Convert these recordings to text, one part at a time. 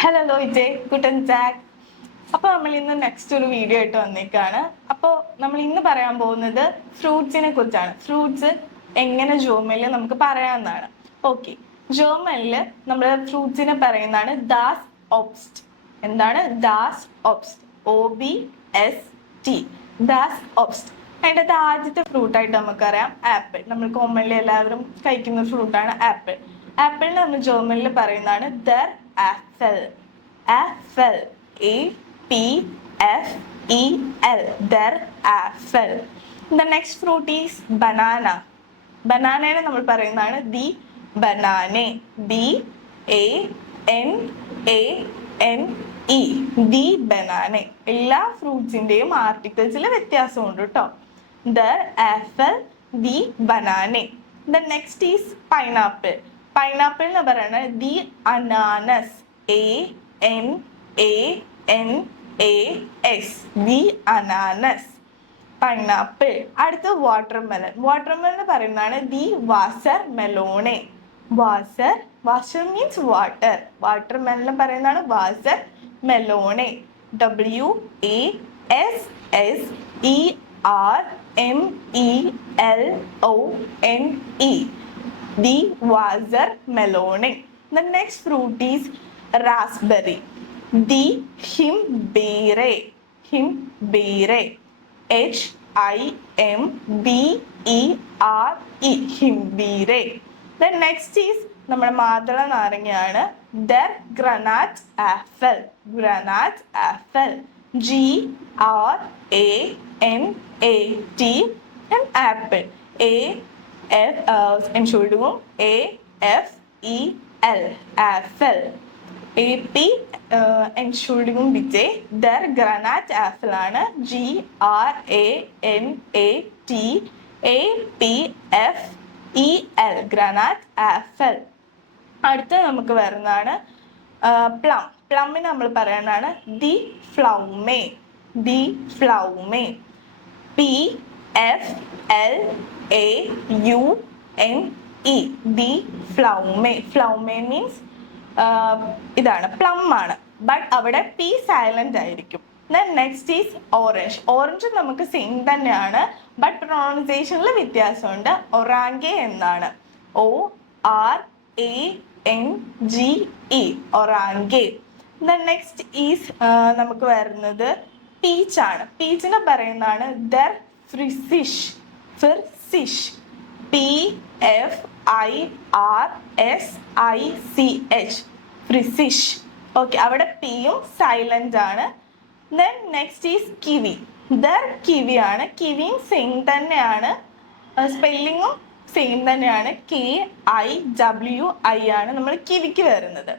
Hello ലോയിജെ, Guten Jack. അപ്പോൾ നമ്മൾ ഇന്ന് നെക്സ്റ്റ് ഒരു വീഡിയോ ആയിട്ട് വന്നേക്കാണ്. അപ്പോൾ നമ്മൾ ഇന്ന് പറയാൻ പോകുന്നത് ഫ്രൂട്ട്സിനെ കുറിച്ചാണ്. ഫ്രൂട്ട്സ് എങ്ങനെ ജോമലിൽ നമുക്ക് പറയാവുന്നതാണ്. ഓക്കെ, ജോമലിൽ നമ്മൾ ഫ്രൂട്ട്സിനെ പറയുന്നതാണ് ദാസ് ഒബ്സ്റ്റ്. എന്താണ് ദാസ് ഒബ്സ്റ്റ്? OBST, ദാസ് ഒബ്സ്റ്റ്. അതിൻ്റെ ആദ്യത്തെ ഫ്രൂട്ടായിട്ട് നമുക്കറിയാം ആപ്പിൾ. നമ്മൾ കോമൺലി എല്ലാവരും കഴിക്കുന്ന ഫ്രൂട്ടാണ് ആപ്പിൾ. ആപ്പിളിന് നമ്മൾ ജർമ്മനിൽ പറയുന്നതാണ് ദർ ആപ്പിൾ. ആപ്പിൾ, APFEL, ദർ apple. The next fruit is banana. ബനാനയെ നമ്മൾ പറയുന്നതാണ് ദി ബനാനെ. BANANE, ദി ബനാനെ. എല്ലാ ഫ്രൂട്ട്സിന്റെയും ആർട്ടിക്കിൾസിൽ വ്യത്യാസമുണ്ട് കേട്ടോ. ദർ ആപ്പിൾ, ദി ബനാനെ. The next is pineapple. Pineapple എന്ന് പറയുന്നത് ദി അനാനസ്. ANANAS, ദി അനാനസ്, പൈനാപ്പിൾ. അടുത്ത് വാട്ടർമെലൺ. വാട്ടർമെലൺ എന്ന് പറയുന്നതാണ് ദി വാസർ മെലോണെ. വാസർ മീൻസ് വാട്ടർ. വാട്ടർമെലൺ പറയുന്നതാണ് വാസർ മെലോണെ. WASSERMELONE, the watermelon. The next fruit is raspberry. The himbeere. HIMBERE, himbeere. The next is നമ്മുടെ മാതള നാരങ്ങയാണ് ദർ ഗ്രാനൈറ്റ് ആപ്പിൾ. ഗ്രാനൈറ്റ് apple, GRANAT, apple. Entschuldigung, AFEL, apple. Entschuldigung bitte, der Granat Apfel ആണ് GRANATAPFEL, ഗ്രാനൈറ്റ് ആപ്പിൾ. അടുത്ത നമുക്ക് വരുന്നതാണ് പ്ലം. പ്ലമ്മിന് നമ്മൾ പറയുന്നതാണ് ദി ഫ്ലൗമേ. ദി ഫ്ലൗമേ, PFLAUME, ദി ഫ്ലൗമേ. ഫ്ലൗമേ മീൻസ് ഇതാണ്, പ്ലം ആണ്, ബട്ട് അവിടെ P സൈലന്റ് ആയിരിക്കും. Next is orange. ഓറഞ്ച് നമുക്ക് സെയിം തന്നെയാണ്, ബട്ട് പ്രൊണൗൺസിയേഷനിൽ വ്യത്യാസമുണ്ട്. ഒറാംഗെ എന്നാണ്, ORANGE, ഒറാംഗെ. നെക്സ്റ്റ് ഈസ് നമുക്ക് വരുന്നത് പീച്ച് ആണ്. പീച്ചിനെ പറയുന്നതാണ് ദർ ഫ്രിസിഷ്. ഫിർസിഷ്, PFIRSICH, ഫ്രിസിഷ്. ഓക്കെ, അവിടെ പിയും സൈലന്റ് ആണ്. Next is kiwi. There kiwi ആണ്. കിവിയും സെയിം തന്നെയാണ്, സ്പെല്ലിങ്ങും സെയിം തന്നെയാണ്. KIWI ആണ് നമ്മൾ കിവിക്ക് വരുന്നത്.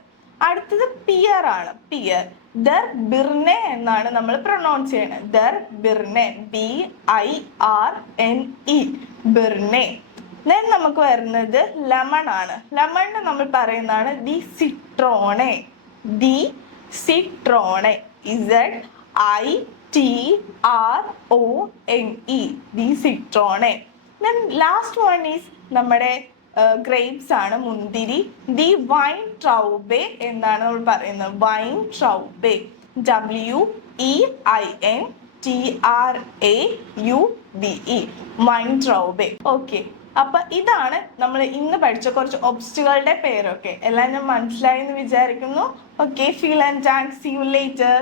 അടുത്തത് പിയർ ആണ്. പിയർ, ദർ ബിർനെ എന്നാണ് നമ്മൾ പ്രൊനൗൺസ് ചെയ്യുന്നത്. ദർ ബിർനെ, BIRNE, ബിർനെ. നമുക്ക് വരുന്നത് ലെമൺ ആണ്. ലെമണിന് നമ്മൾ പറയുന്നതാണ് ദി സിട്രോണെ. ദി സിട്രോണെ, ZITRONE, ദി സിട്രോണെ. ലാസ്റ്റ് വൺ ഈസ് നമ്മുടെ ഗ്രേപ്സ് ആണ്, മുന്തിരി. ദി വൈൻ ട്രൗബെ എന്നാണ് നമ്മൾ പറയുന്നത്. വൈൻ ട്രൗബെ, WEINTRAUBE, വൈൻ ട്രൗബെ. ഓക്കെ, അപ്പൊ ഇതാണ് നമ്മൾ ഇന്ന് പഠിച്ച കുറച്ച് ഒബ്സ്റ്റുകളുടെ പേരൊക്കെ. എല്ലാം ഞാൻ മനസ്സിലായി എന്ന് വിചാരിക്കുന്നു. Okay, feel and thank. See you later.